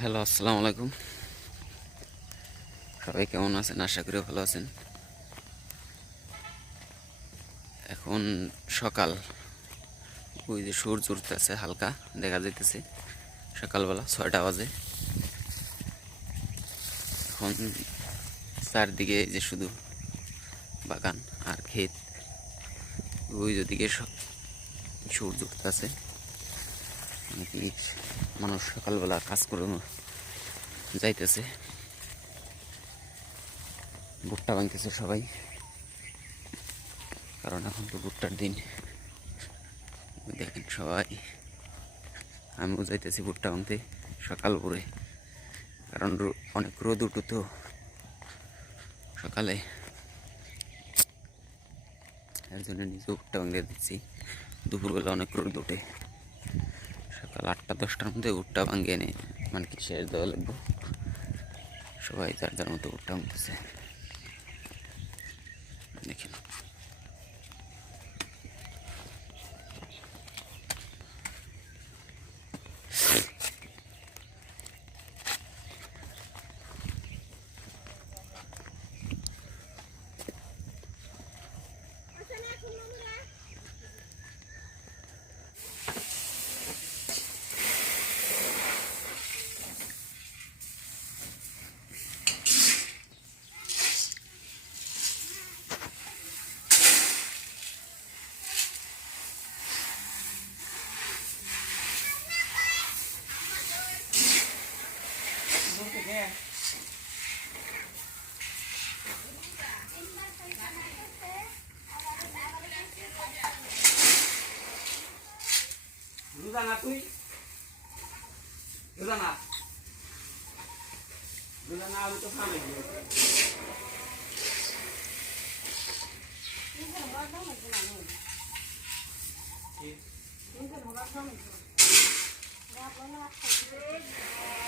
Hello, আসসালামু আলাইকুম। সবাই কেমন আছেন? আশা করি ভালো আছেন। এখন সকাল। ওই যে সূর্য উঠতেছে হালকা, দেখা যাইতেছে সকালবেলা ছয়টা বাজে। এখন চারদিকে যে শুধু বাগান আর ক্ষেত। ওই দিকে সূর্য উঠতেছে। মানুষ সকালবেলা কাজ করে যাইতেছে। ভুট্টা ভাঙতেছে সবাই। কারণ এখন তো ভুট্টার দিন। দেখেন সবাই। আমিও যাইতেছি ভুট্টা ভাঙতে সকাল ভোরে। কারণ অনেক রোদ উঠু তো। সকালে। এর জন্য নিজে ভুট্টা ভাঙতে দিচ্ছি। দুপুরবেলা অনেক রোদ ওঠে। সকাল আটটা, দশটার মধ্যে উঠটা ভাঙিয়ে নেই মানে কি শেষ দেওয়া লাগবে? সবাই তার মধ্যে মতো উঠটা ভাঙতেছে। nha Luzang apa ni? Luzang apa? Luzang apa tu sama je. Luzang apa tu macam mana? Luzang apa tu macam mana? Luzang?